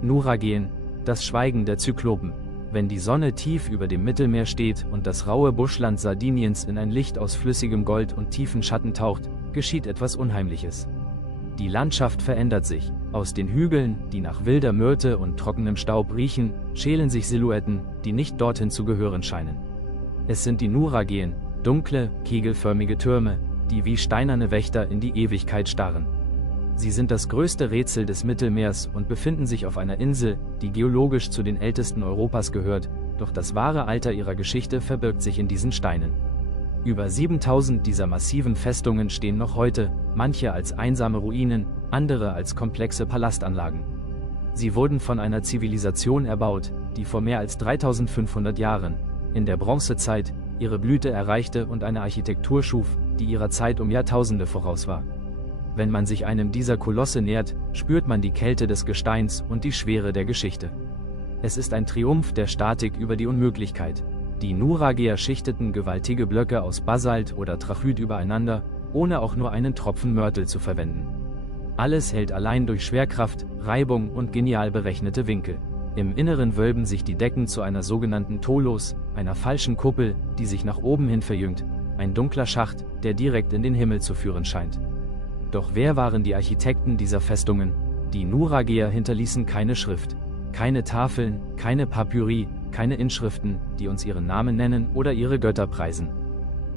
Nuraghen, das Schweigen der Zyklopen. Wenn die Sonne tief über dem Mittelmeer steht und das raue Buschland Sardiniens in ein Licht aus flüssigem Gold und tiefen Schatten taucht, geschieht etwas Unheimliches. Die Landschaft verändert sich. Aus den Hügeln, die nach wilder Myrte und trockenem Staub riechen, schälen sich Silhouetten, die nicht dorthin zu gehören scheinen. Es sind die Nuraghen, dunkle, kegelförmige Türme, die wie steinerne Wächter in die Ewigkeit starren. Sie sind das größte Rätsel des Mittelmeers und befinden sich auf einer Insel, die geologisch zu den ältesten Europas gehört, doch das wahre Alter ihrer Geschichte verbirgt sich in diesen Steinen. Über 7000 dieser massiven Festungen stehen noch heute, manche als einsame Ruinen, andere als komplexe Palastanlagen. Sie wurden von einer Zivilisation erbaut, die vor mehr als 3500 Jahren, in der Bronzezeit, ihre Blüte erreichte und eine Architektur schuf, die ihrer Zeit um Jahrtausende voraus war. Wenn man sich einem dieser Kolosse nähert, spürt man die Kälte des Gesteins und die Schwere der Geschichte. Es ist ein Triumph der Statik über die Unmöglichkeit. Die Nuragher schichteten gewaltige Blöcke aus Basalt oder Trachyt übereinander, ohne auch nur einen Tropfen Mörtel zu verwenden. Alles hält allein durch Schwerkraft, Reibung und genial berechnete Winkel. Im Inneren wölben sich die Decken zu einer sogenannten Tholos, einer falschen Kuppel, die sich nach oben hin verjüngt, ein dunkler Schacht, der direkt in den Himmel zu führen scheint. Doch wer waren die Architekten dieser Festungen? Die Nuragher hinterließen keine Schrift, keine Tafeln, keine Papyri, keine Inschriften, die uns ihren Namen nennen oder ihre Götter preisen.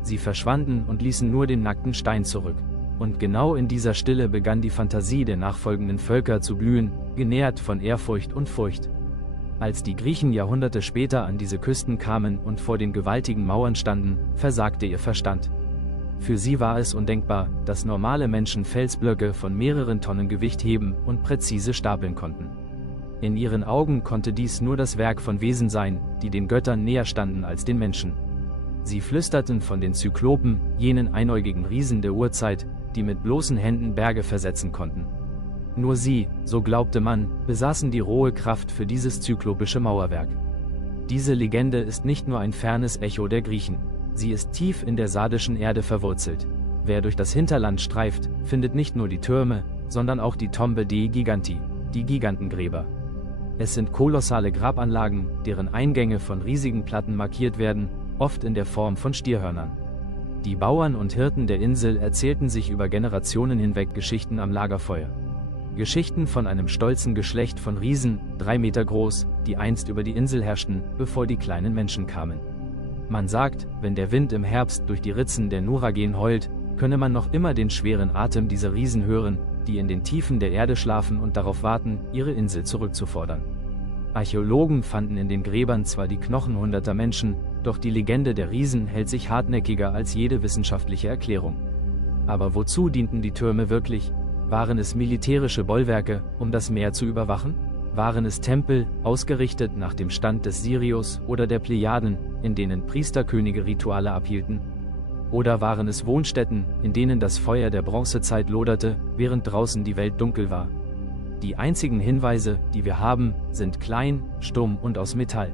Sie verschwanden und ließen nur den nackten Stein zurück. Und genau in dieser Stille begann die Fantasie der nachfolgenden Völker zu blühen, genährt von Ehrfurcht und Furcht. Als die Griechen Jahrhunderte später an diese Küsten kamen und vor den gewaltigen Mauern standen, versagte ihr Verstand. Für sie war es undenkbar, dass normale Menschen Felsblöcke von mehreren Tonnen Gewicht heben und präzise stapeln konnten. In ihren Augen konnte dies nur das Werk von Wesen sein, die den Göttern näher standen als den Menschen. Sie flüsterten von den Zyklopen, jenen einäugigen Riesen der Urzeit, die mit bloßen Händen Berge versetzen konnten. Nur sie, so glaubte man, besaßen die rohe Kraft für dieses zyklopische Mauerwerk. Diese Legende ist nicht nur ein fernes Echo der Griechen. Sie ist tief in der sardischen Erde verwurzelt. Wer durch das Hinterland streift, findet nicht nur die Türme, sondern auch die Tombe dei Giganti, die Gigantengräber. Es sind kolossale Grabanlagen, deren Eingänge von riesigen Platten markiert werden, oft in der Form von Stierhörnern. Die Bauern und Hirten der Insel erzählten sich über Generationen hinweg Geschichten am Lagerfeuer. Geschichten von einem stolzen Geschlecht von Riesen, 3 Meter groß, die einst über die Insel herrschten, bevor die kleinen Menschen kamen. Man sagt, wenn der Wind im Herbst durch die Ritzen der Nuraghen heult, könne man noch immer den schweren Atem dieser Riesen hören, die in den Tiefen der Erde schlafen und darauf warten, ihre Insel zurückzufordern. Archäologen fanden in den Gräbern zwar die Knochen hunderter Menschen, doch die Legende der Riesen hält sich hartnäckiger als jede wissenschaftliche Erklärung. Aber wozu dienten die Türme wirklich? Waren es militärische Bollwerke, um das Meer zu überwachen? Waren es Tempel, ausgerichtet nach dem Stand des Sirius oder der Plejaden, in denen Priesterkönige Rituale abhielten? Oder waren es Wohnstätten, in denen das Feuer der Bronzezeit loderte, während draußen die Welt dunkel war? Die einzigen Hinweise, die wir haben, sind klein, stumm und aus Metall.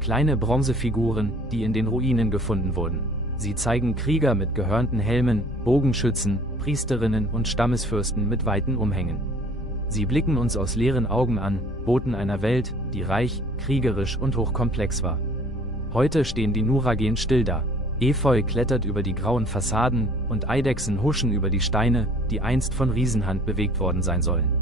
Kleine Bronzefiguren, die in den Ruinen gefunden wurden. Sie zeigen Krieger mit gehörnten Helmen, Bogenschützen, Priesterinnen und Stammesfürsten mit weiten Umhängen. Sie blicken uns aus leeren Augen an, Boten einer Welt, die reich, kriegerisch und hochkomplex war. Heute stehen die Nuraghen still da. Efeu klettert über die grauen Fassaden und Eidechsen huschen über die Steine, die einst von Riesenhand bewegt worden sein sollen.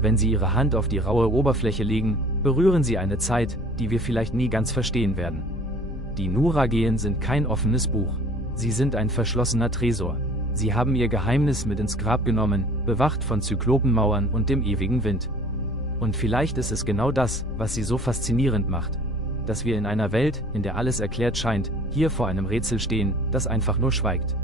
Wenn sie ihre Hand auf die raue Oberfläche legen, berühren sie eine Zeit, die wir vielleicht nie ganz verstehen werden. Die Nuraghen sind kein offenes Buch. Sie sind ein verschlossener Tresor. Sie haben ihr Geheimnis mit ins Grab genommen, bewacht von Zyklopenmauern und dem ewigen Wind. Und vielleicht ist es genau das, was sie so faszinierend macht. Dass wir in einer Welt, in der alles erklärt scheint, hier vor einem Rätsel stehen, das einfach nur schweigt.